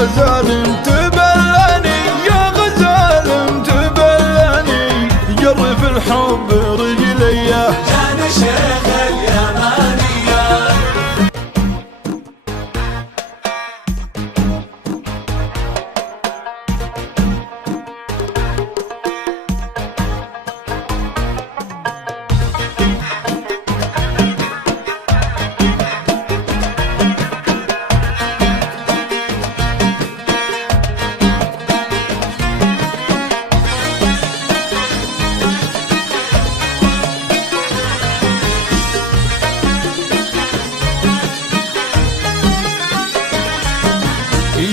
غزال تبلاني يا غزال تبلاني جرف الحب رجليه جاني شيخ اليمانية.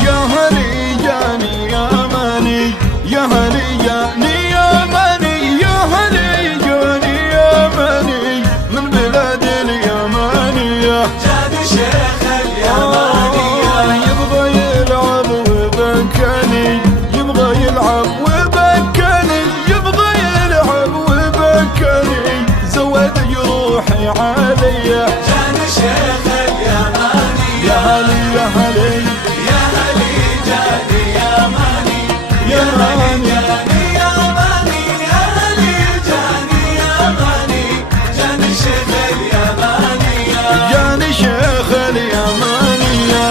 يا هلي جاني يا ماني يا هلي جاني يا ماني يا هلي جاني يا ماني من بلاد اليمانية جاني شيخ اليمانية. يبغى يلعب وبكاني يبغى يلعب وبكاني يبغى يلعب وبكاني زود جروحي عليا جاني شيخ اليمانية. يا هلي يا هلي يا هلي جاني يا ماني يا ماني جاني يا ماني يا هلي جاني يا ماني جاني شيخ اليمانية. جاني شيخ اليمانية.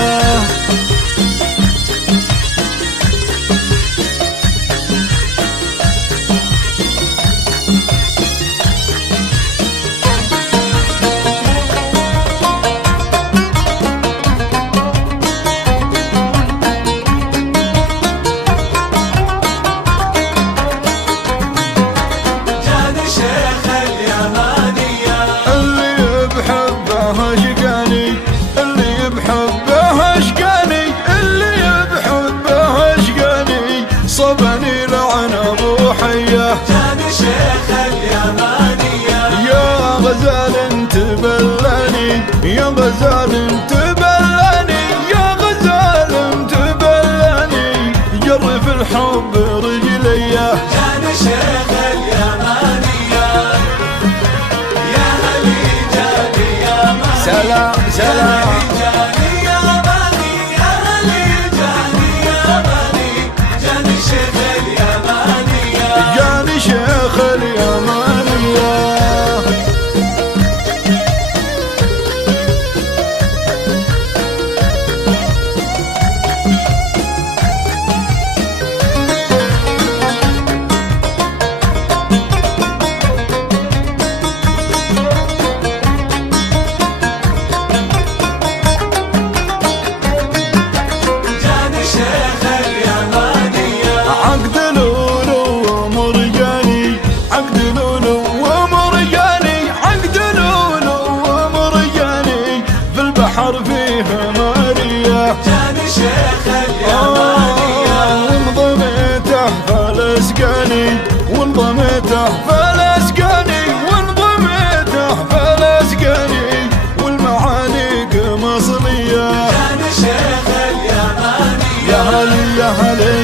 جاني شيخ اليمانية. اللي بحبه اشقاني اللي بحبه اشقاني اللي بحبه اشقاني صبني لعن ابو حيه جاني شيخ اليمانية. يا غزال تبلاني يا غزال تبلاني يا غزال تبلاني جرف الحب رجليه جاني شيخ اليمانية. يا هلي جاني يا ماني سلام سلام جاني يا ماني يا هلي جاني يا ماني جاني شيخ اليمانية. جاني شيخ اليمانية. جاني شيخ اليمانية. عقد لولو ومرجاني عقد لولو ومرجاني عقد لولو ومرجاني في البحر فيه مارية جاني شيخ اليمانية. وانضميته فلسقاني وانضميته فلسقاني وانضميته فلسقاني والمعانيق مصلية جاني شيخ اليمانية. يا هلي يا هلي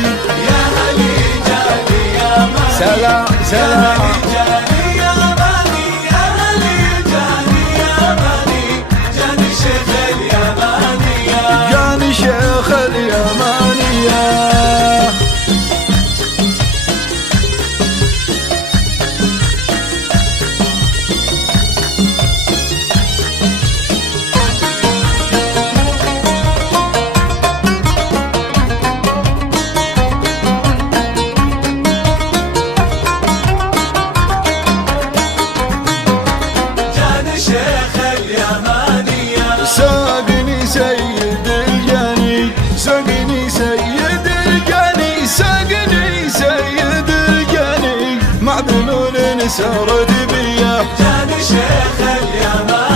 يا هلي جاني يا ماني سلام سلام جاني يا ماني يا هلي جاني يا ماني جاني شيخ اليمانية. جاني شيخ اليمانية. جاني شيخ اليمانية. ساقني سيد الجاني ساقني سيد الجاني ساقني سيد الجاني معدن سرد بيه جاني شيخ اليمانية.